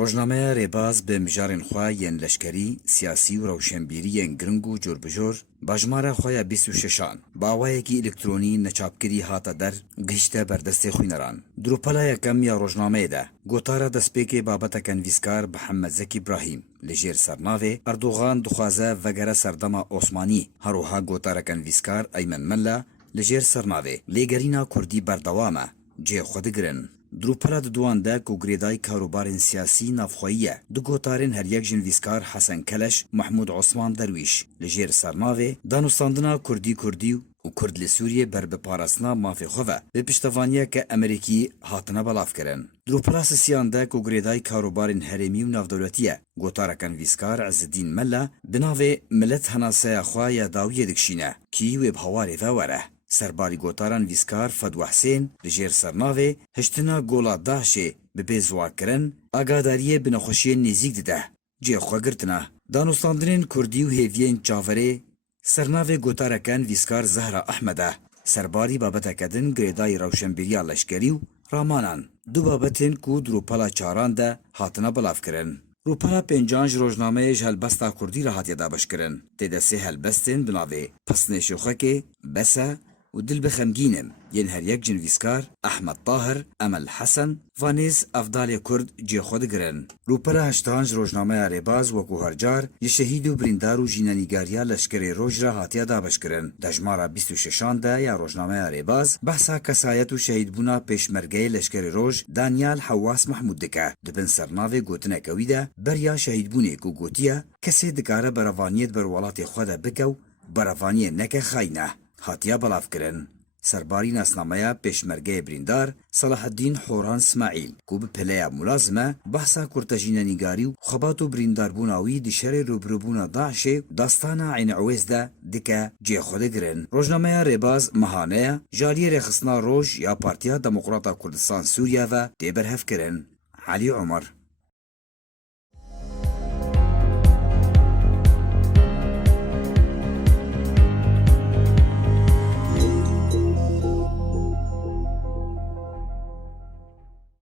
روزنامه ریباز به مجارن خواه ین لشکری، سیاسی و روشنبیری ین گرنگ و جربجور باجماره خواه 26 باوایی که الکترونی نچاپکری هاتا در گشته بردست خوینران. دروپلا یکم یا روزنامه ده گوتارا دسپیک بابتا کنویسکار محمد زکی ابراهیم لجیر سرناوه اردوغان دخوازه وگره سردما عثمانی هروها گوتارا کنویسکار ایمن ملا لجیر سرناوه لیگرینا کردی بردوامه جه خود گرن. دروپلا دوان ده کو گریدای کاروبارن سیاسی نافخویه دو گوتارن هر یک جنویسکار حسن کلش محمود عثمان درویش لجیر سرناوه دانوستاندنا کردی و کرد لسوریه بر بپارسنا مافی خواه به پشتوانیه که امریکی هاتنا بلاف کرن. دروپلا سیان ده کو گریدای کاروبارن هرمی و نافدولتیه گوتارا کنویسکار عزالدین ملا بناوه ملت هناسه خواه یا داویه دکشینه کی ویب هواری وره. سرباری گوتاران ویسکار فدو حسین لجیر سرناوه هشتنا گولا داشه به بیزوا کرن آگاداریه بنخوشی نزیک ده جه خواه گرتنا دانوستاندرین کردی و هیوین چاوره سرناوه گوتارکن ویسکار زهرا احمده سرباری بابتا کدن گریدای روشنبیریا لشکری و رامانان دو بابتین کو دروپلا چاران ده هاتنا بلاف کرن. روپلا پنجانج روزنامه هلبستا کردی را هاتیه دابش کرن تیده سه هلبستین بناوه پسنه شوخه که بسه و دل بخمگینم ین هر یک جنویسکار احمد طاهر امل حسن وانیز افضال کرد جی خود گرن. روپلا هشتانج روزنامه ریباز و کوهرجار ی شهید و بریندار و جینانیگاریا لشکر روج را هاتیه دابش کرن. دجمارا 26 ده یا روزنامه ریباز بحثا کسایت و شهید بونا پیشمرگه لشکر روج دانیال حواس محمود دکه دبن سرناوه گوتنه کویده بریا شهید بونه کو گوتیه کسی دکاره بروانیت بر ولات خود بکو بروانیه نکه خاینه هاتیا بلاف کرن. سرباری ناسنامه پیشمرگه بریندار صلاح الدین حوران اسماعیل کو به پلیا ملازمه بحثا کرتجین نگاری و خبات و بریندار بوناوی دشر روبروبونا داعش داستانا عین عویز ده دکه جی خود گرن. روزنامه ریباز مهانه جاری رخصنا روج یا پارتیا دموکراتا کردستان سوریا و دیبر هف کرن. علی عمر